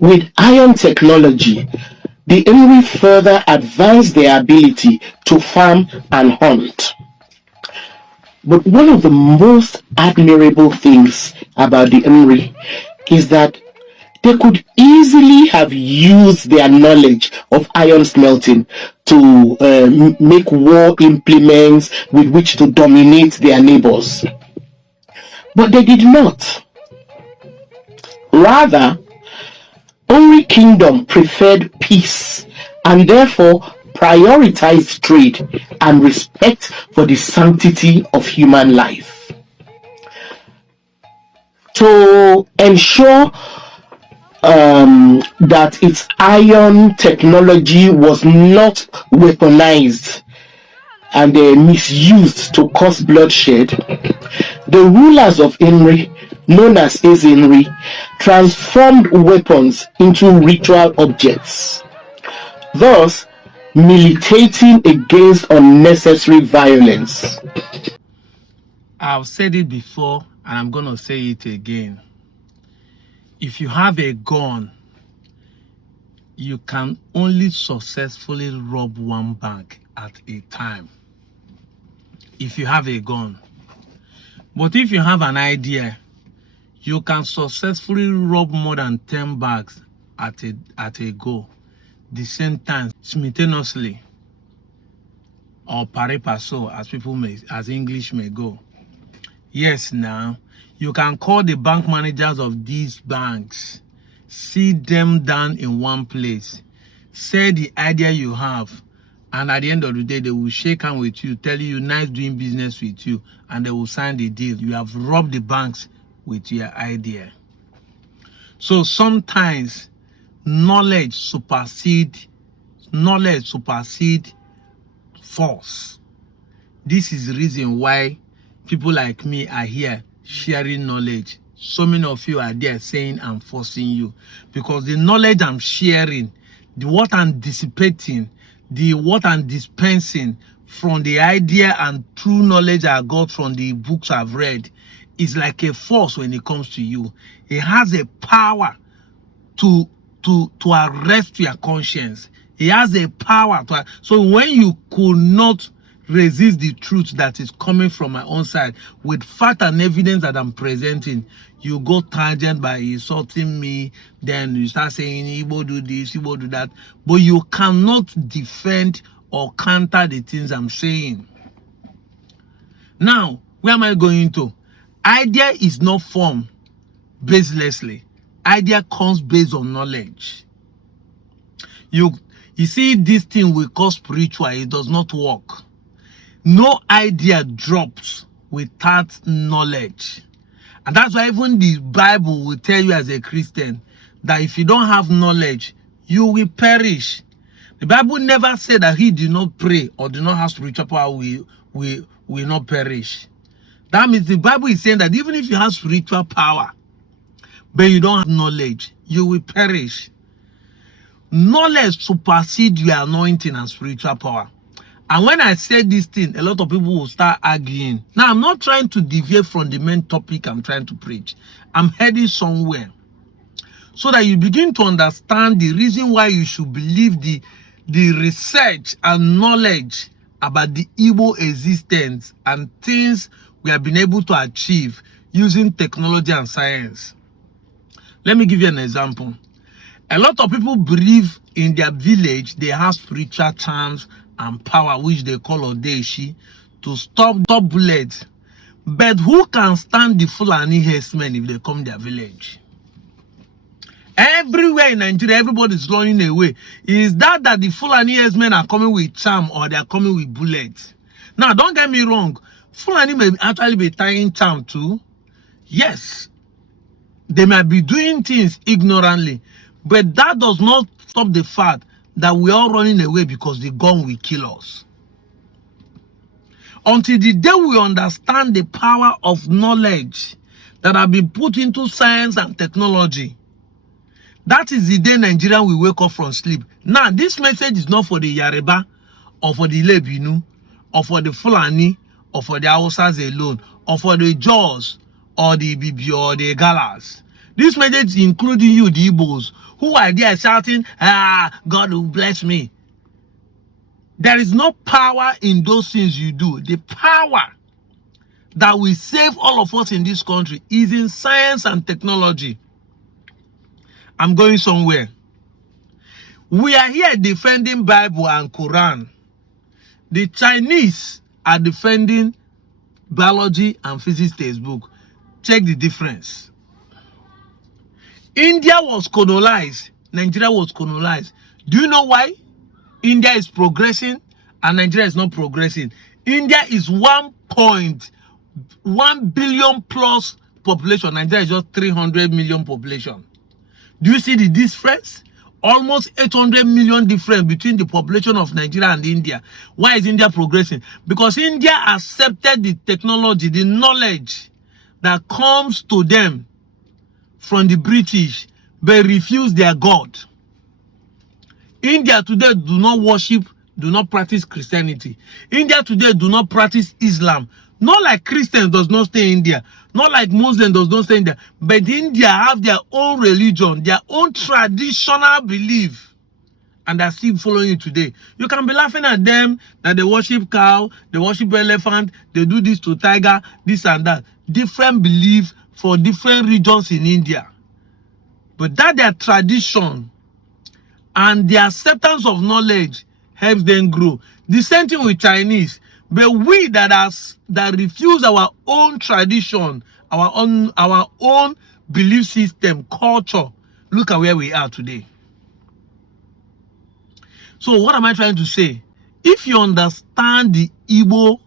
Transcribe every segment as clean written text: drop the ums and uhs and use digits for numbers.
With iron technology, the Emery further advanced their ability to farm and hunt. But one of the most admirable things about the Emery is that they could easily have used their knowledge of iron smelting to make war implements with which to dominate their neighbors. But they did not. Rather, Ori Kingdom preferred peace and therefore prioritized trade and respect for the sanctity of human life. To ensure that its iron technology was not weaponized and misused to cause bloodshed, the rulers of Inri, known as Ezinri, transformed weapons into ritual objects, thus militating against unnecessary violence. I've said it before and I'm going to say it again. If you have a gun, you can only successfully rob one bank at a time. If you have a gun. But if you have an idea, you can successfully rob more than 10 banks at a go, the same time, simultaneously, or pari passu, as English may go. Yes, now you can call the bank managers of these banks, sit them down in one place, say the idea you have, and at the end of the day, they will shake hands with you, tell you nice doing business with you, and they will sign the deal. You have robbed the banks with your idea. So sometimes knowledge supersedes force. This is the reason why people like me are here sharing knowledge. So many of you are there saying I'm forcing you, because the knowledge I'm sharing, what I'm dissipating, what I'm dispensing from the idea and true knowledge I got from the books I've read is like a force when it comes to you. It has a power to arrest your conscience. It has a power to. So when you could not resist the truth that is coming from my own side with fact and evidence that I'm presenting, you go tangent by insulting me, then you start saying Igbo do this, Igbo do that, but you cannot defend or counter the things I'm saying. Now, where am I going to? Idea is not formed baselessly. Idea comes based on knowledge. You see, this thing we call spiritual, it does not work. No idea drops without knowledge. And that's why even the Bible will tell you as a Christian that if you don't have knowledge, you will perish. The Bible never said that he did not pray or did not have spiritual power will not perish. That means the Bible is saying that even if you have spiritual power, but you don't have knowledge, you will perish. Knowledge supersedes your anointing and spiritual power. And when I say this thing, a lot of people will start arguing. Now, I'm not trying to deviate from the main topic I'm trying to preach. I'm heading somewhere so that you begin to understand the reason why you should believe the research and knowledge about the Igbo existence and things we have been able to achieve using technology and science. Let me give you an example. A lot of people believe in their village they have spiritual charms and power, which they call Odeshi, to stop bullets. But who can stand the Fulani herdsmen if they come their village? Everywhere in Nigeria, everybody's running away. Is that the Fulani herdsmen are coming with charm or they are coming with bullets? Now, don't get me wrong. Fulani may actually be tying charm too. Yes. They might be doing things ignorantly. But that does not stop the fact that we are running away because the gun will kill us. Until the day we understand the power of knowledge that have been put into science and technology, that is the day Nigerian will wake up from sleep. Now, this message is not for the Yoruba or for the Lebinu or for the Fulani or for the Hausas alone or for the Jaws or the Bibi or the Galas. This message is including you, the Igbos, who are there shouting, God will bless me. There is no power in those things you do. The power that will save all of us in this country is in science and technology. I'm going somewhere. We are here defending Bible and Quran. The Chinese are defending biology and physics textbook. Check the difference. India was colonized. Nigeria was colonized. Do you know why? India is progressing and Nigeria is not progressing. India is 1.1 billion plus population. Nigeria is just 300 million population. Do you see the difference? Almost 800 million difference between the population of Nigeria and India. Why is India progressing? Because India accepted the technology, the knowledge that comes to them from the British, but refused their God. India today do not worship, do not practice Christianity. India today do not practice Islam. Not like Christians does not stay in India. Not like Muslims does not stay in India. But India have their own religion, their own traditional belief. And they're still following it today. You can be laughing at them that they worship cow, they worship elephant, they do this to tiger, this and that. Different beliefs for different regions in India. But that their tradition and the acceptance of knowledge helps them grow. The same thing with Chinese. But we that refuse our own tradition, our own belief system, culture, look at where we are today. So what am I trying to say? If you understand the Igbo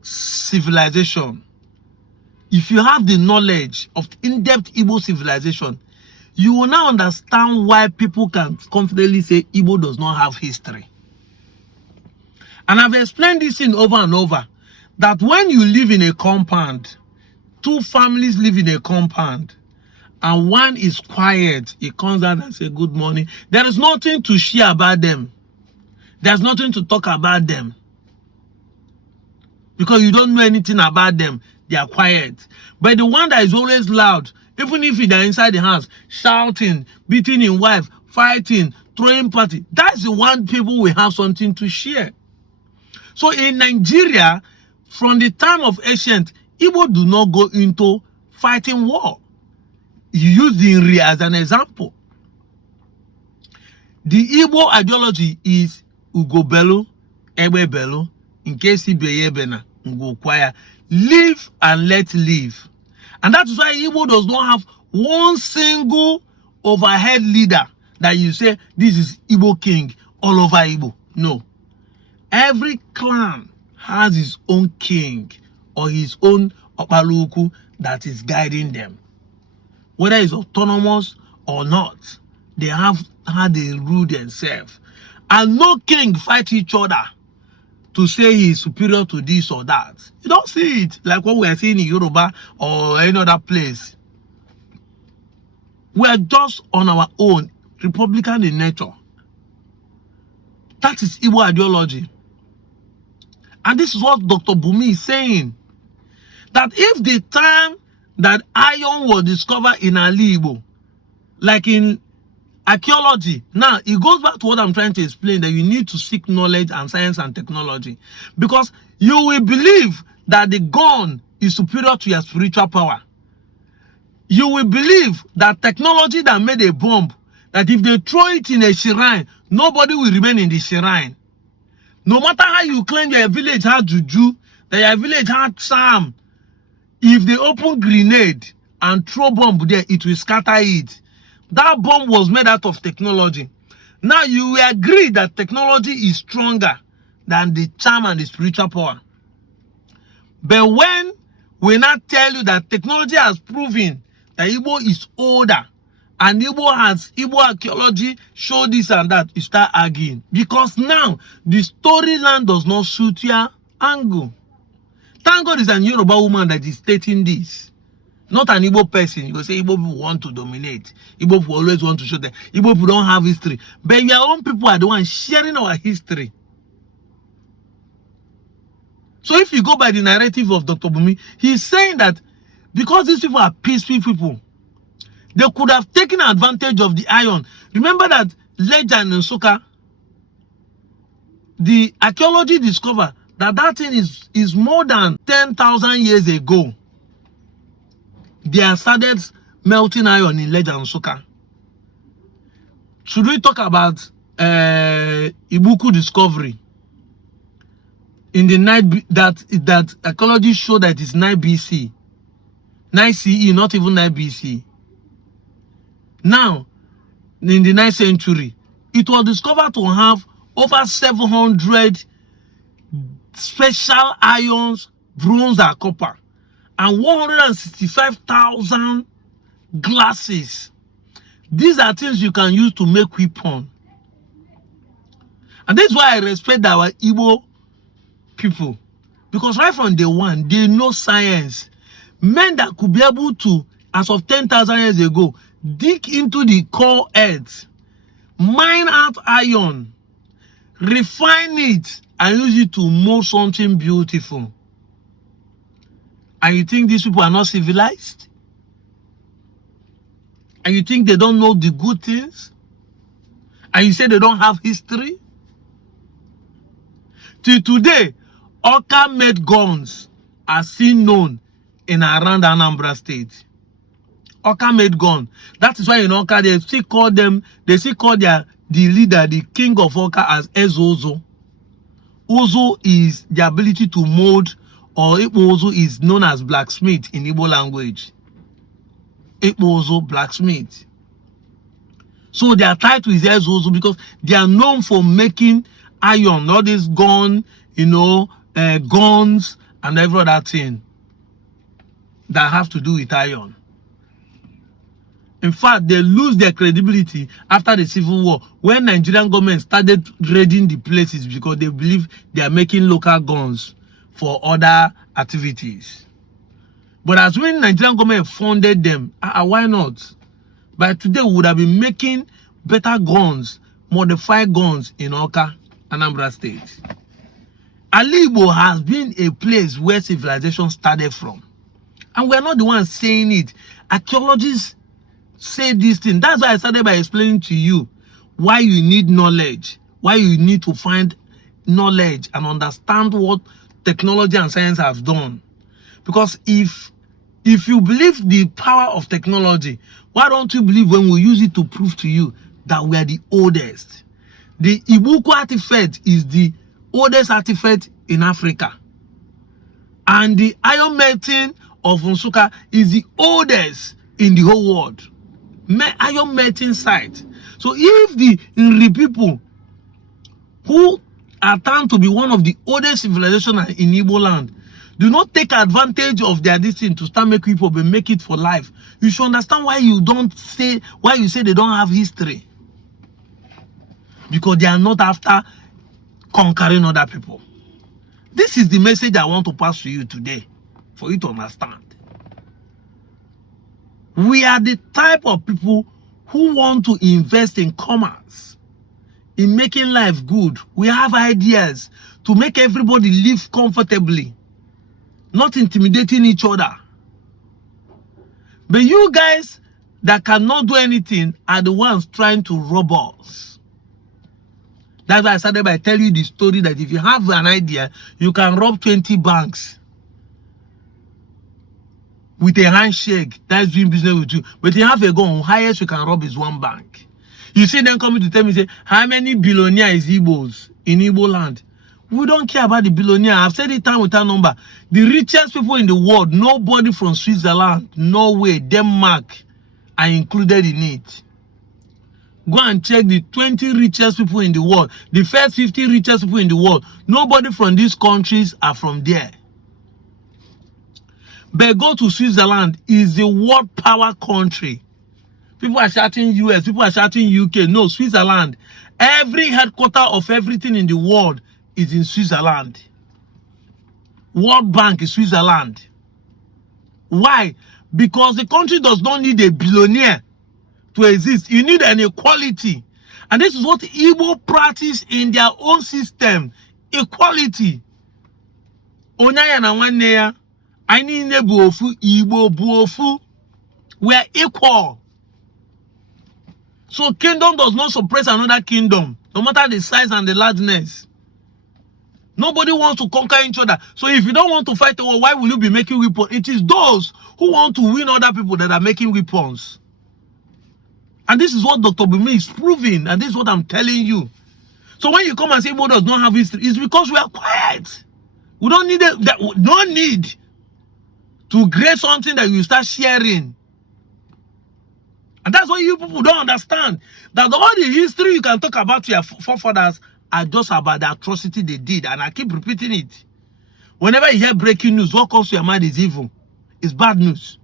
civilization, if you have the knowledge of in-depth Igbo civilization, you will now understand why people can confidently say Igbo does not have history. And I've explained this thing over and over, that when you live in a compound, two families live in a compound, and one is quiet, he comes out and says good morning, there is nothing to share about them. There's nothing to talk about them. Because you don't know anything about them, they are quiet. But the one that is always loud, even if they're inside the house, shouting, beating his wife, fighting, throwing party, that's the one people will have something to share. So in Nigeria, from the time of ancient, Igbo do not go into fighting war. You use the Nri as an example. The Igbo ideology is Ugobelu, Ebebelu, in case Ibeyebena, Ugokwaya, live and let live. And that's why Igbo does not have one single overhead leader that you say, this is Igbo king all over Igbo. No. Every clan has his own king or his own Opaluku that is guiding them. Whether it's autonomous or not, they have how they rule themselves. And no king fight each other to say he is superior to this or that. You don't see it like what we are seeing in Yoruba or any other place. We are just on our own, Republican in nature. That is Igbo ideology. And this is what Dr. Bunmi is saying. That if the time that iron was discovered in Ali Igbo, like in archaeology, now it goes back to what I'm trying to explain, that you need to seek knowledge and science and technology. Because you will believe that the gun is superior to your spiritual power. You will believe that technology that made a bomb, that if they throw it in a shrine, nobody will remain in the shrine. No matter how you claim your village had juju, that your village had charm, if they open grenade and throw bomb there, it will scatter it. That bomb was made out of technology. Now you will agree that technology is stronger than the charm and the spiritual power. But when we now tell you that technology has proven that Igbo is older, and Igbo archaeology show this and that, you start arguing. Because now the storyline does not suit your angle. Thank God it's an Yoruba woman that is stating this. Not an Igbo person. You go say Igbo people want to dominate. Igbo people always want to show that Igbo people don't have history. But your own people are the ones sharing our history. So if you go by the narrative of Dr. Bunmi, he's saying that because these people are peaceful people, They could have taken advantage of the iron. Remember that legend in Nsukka, the archaeology discovered that thing is more than 10,000 years ago. They have started melting iron in legend Nsukka. Should we talk about Ibuku discovery in the 9 that archaeology showed that it's 9 BC, 9 CE, not even 9 BC. Now, in the 9th century, it was discovered to have over 700 special ions, bronze and copper, and 165,000 glasses. These are things you can use to make weapon. And that's why I respect our Igbo people, because right from day one, they know science. Men that could be able to, as of 10,000 years ago, dig into the core earth, mine out iron, refine it, and use it to mold something beautiful. And you think these people are not civilized? And you think they don't know the good things? And you say they don't have history? Till today, Oka made guns are still known in around Anambra State. Oka made gun. That is why in Oka they still call the leader, the king of Oka, as Ezozo. Ozo is the ability to mold, or Ozo is known as blacksmith in Igbo language. Ozo, blacksmith. So their title is Ezozo because they are known for making iron, all this gun, guns and every other thing that have to do with iron. In fact, they lose their credibility after the Civil War when Nigerian government started raiding the places because they believe they are making local guns for other activities. But as when Nigerian government funded them, why not? By today, we would have been making better guns, modified guns in Oka, Anambra State. Igbo has been a place where civilization started from. And we're not the ones saying it. Archaeologists say this thing. That's why I started by explaining to you why you need knowledge, why you need to find knowledge and understand what technology and science have done. Because if you believe the power of technology, why don't you believe when we use it to prove to you that we are the oldest? The Ibuku artifact is the oldest artifact in Africa. And the iron melting of Nsukka is the oldest in the whole world. Iron melting site. So if the Nri people who are found to be one of the oldest civilizations in Igbo land do not take advantage of their destiny to start making people but make it for life, you should understand why you say they don't have history. Because they are not after conquering other people. This is the message I want to pass to you today for you to understand. We are the type of people who want to invest in commerce, in making life good. We have ideas to make everybody live comfortably, not intimidating each other. But you guys that cannot do anything are the ones trying to rob us. That's why I started by telling you the story that if you have an idea, you can rob 20 banks with a handshake. That's doing business with you. But if you have a gun, highest you can rob is 1 bank. You see them coming to tell me, say, how many billionaires is Igbos in Igbo land? We don't care about the billionaire. I've said it time without number. The richest people in the world, nobody from Switzerland, Norway, Denmark are included in it. Go and check the 20 richest people in the world. The first 50 richest people in the world. Nobody from these countries are from there. But go to Switzerland, is the world power country. People are shouting US, people are shouting UK. No, Switzerland. Every headquarter of everything in the world is in Switzerland. World Bank is Switzerland. Why? Because the country does not need a billionaire to exist. You need an equality. And this is what Igbo practice in their own system. Equality. Onaya na waneya. Ani ne buofu, Igbo buofu. We are equal. So kingdom does not suppress another kingdom, no matter the size and the largeness. Nobody wants to conquer each other. So if you don't want to fight a war, why will you be making weapons? It is those who want to win other people that are making weapons. And this is what Dr. Bunmi is proving, and this is what I'm telling you. So when you come and say Igbo does not have history, it's because we are quiet. We don't need no need to create something that you start sharing. And that's what you people don't understand. That all the history you can talk about your forefathers are just about the atrocity they did. And I keep repeating it. Whenever you hear breaking news, what comes to your mind is evil. It's bad news.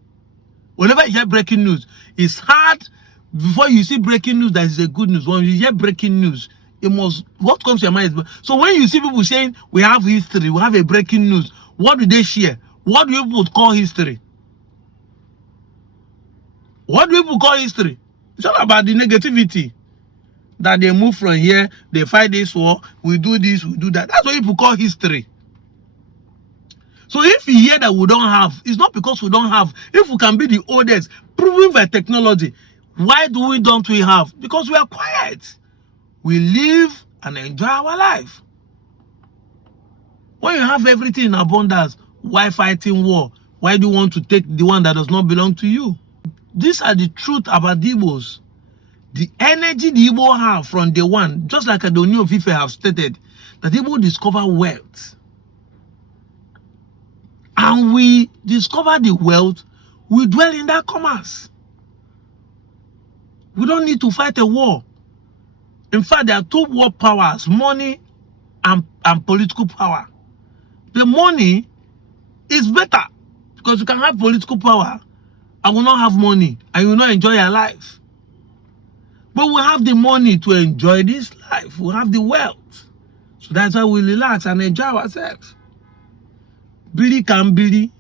Whenever you hear breaking news, it's hard. Before you see breaking news, that is a good news. When you hear breaking news, what comes to your mind is bad. So when you see people saying we have history, we have a breaking news, what do they share? What do people call history? What do people call history? It's all about the negativity. That they move from here, they fight this war, we do this, we do that. That's what people call history. So if you hear that we don't have, it's not because we don't have. If we can be the oldest, proven by technology, why don't we have? Because we are quiet. We live and enjoy our life. When you have everything in abundance, why fighting war? Why do you want to take the one that does not belong to you? These are the truth about the Igbos. The energy the Igbo have from day one, just like Adoni of Ife have stated, that Igbo discover wealth. And we discover the wealth, we dwell in that commerce. We don't need to fight a war. In fact, there are two world powers, money and political power. The money is better because you can have political power and will not have money and you will not enjoy your life. But we have the money to enjoy this life. We have the wealth. So that's why we relax and enjoy ourselves. Billy can Billy.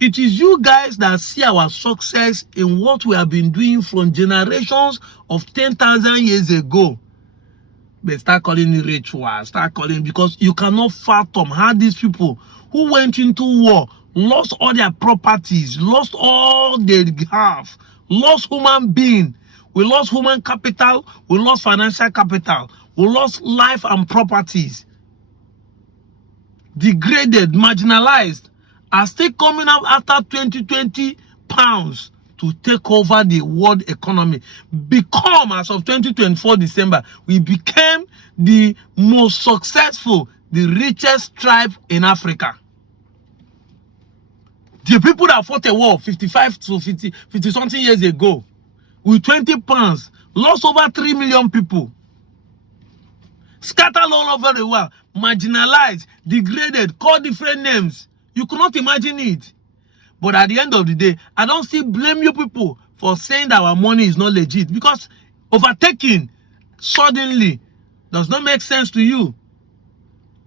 It is you guys that see our success in what we have been doing from generations of 10,000 years ago. But start calling it ritual. Start calling, because you cannot fathom how these people who went into war lost all their properties, lost all they have, lost human being. We lost human capital. We lost financial capital. We lost life and properties. Degraded, marginalized, are still coming up after 2020 pounds to take over the world economy. Become, as of 2024 December, we became the most successful, the richest tribe in Africa. The people that fought a war 55 to 50 something years ago with 20 pounds lost over 3 million people. Scattered all over the world, marginalized, degraded, called different names. You cannot imagine it. But at the end of the day, I don't still blame you people for saying that our money is not legit, because overtaking suddenly does not make sense to you.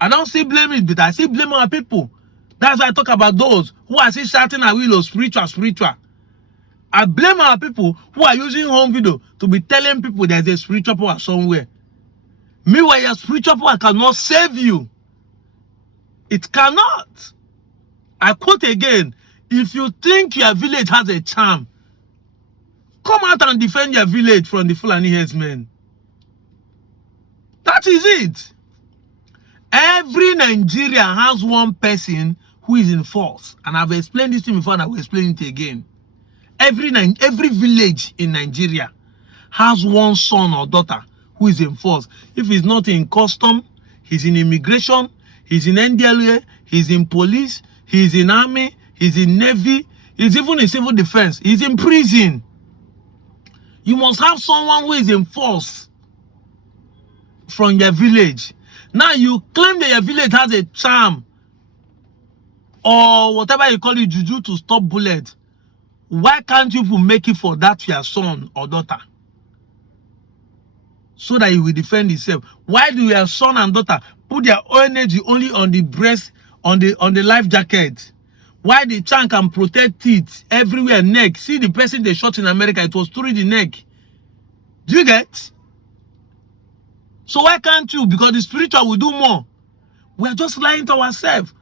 I don't still blame it, but I still blame our people. That's why I talk about those who are still shouting at will of spiritual. I blame our people who are using home video to be telling people there's a spiritual power somewhere. Meanwhile, your spiritual power cannot save you. It cannot. I quote again, if you think your village has a charm, come out and defend your village from the Fulani headsmen. That is it. Every Nigeria has one person who is in force. And I've explained this to you before and I will explain it again. Every village in Nigeria has one son or daughter who is in force. If he's not in custom, he's in immigration, he's in NDLA, he's in police, he's in army, he's in navy, he's even in civil defense, he's in prison. You must have someone who is in force from your village. Now you claim that your village has a charm or whatever you call it, juju, to stop bullets. Why can't you make it for that to your son or daughter? So that he will defend himself. Why do your son and daughter put their energy only on the breast, on the life jacket? Why the charm can protect it everywhere, neck? See the person they shot in America, it was through the neck. Do you get? So why can't you? Because the spiritual will do more. We are just lying to ourselves.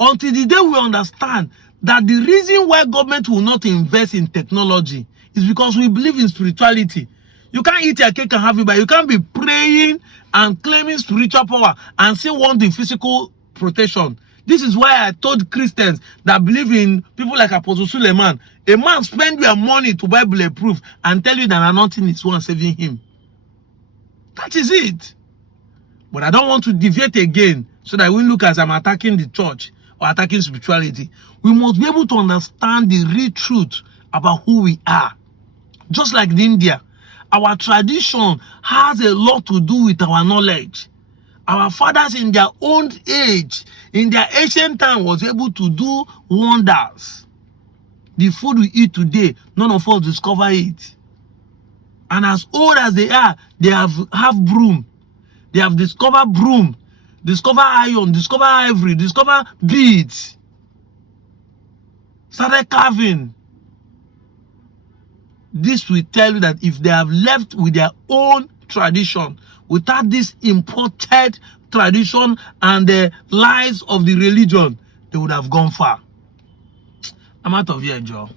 Until the day we understand that the reason why government will not invest in technology It's because we believe in spirituality. You can't eat your cake and have it, but you can't be praying and claiming spiritual power and still want the physical protection. This is why I told Christians that believe in people like Apostle Suleiman, a man spend your money to buy bulletproof and tell you that nothing is one saving him. That is it. But I don't want to deviate again so that we look as I'm attacking the church or attacking spirituality. We must be able to understand the real truth about who we are. Just like in India, our tradition has a lot to do with our knowledge. Our fathers in their own age, in their ancient time, was able to do wonders. The food we eat today, none of us discover it. And as old as they are, they have broom. They have discovered broom, discover iron, discover ivory, discover beads. Started carving. This will tell you that if they have left with their own tradition, without this imported tradition and the lies of the religion, they would have gone far. I'm out of here, Joe.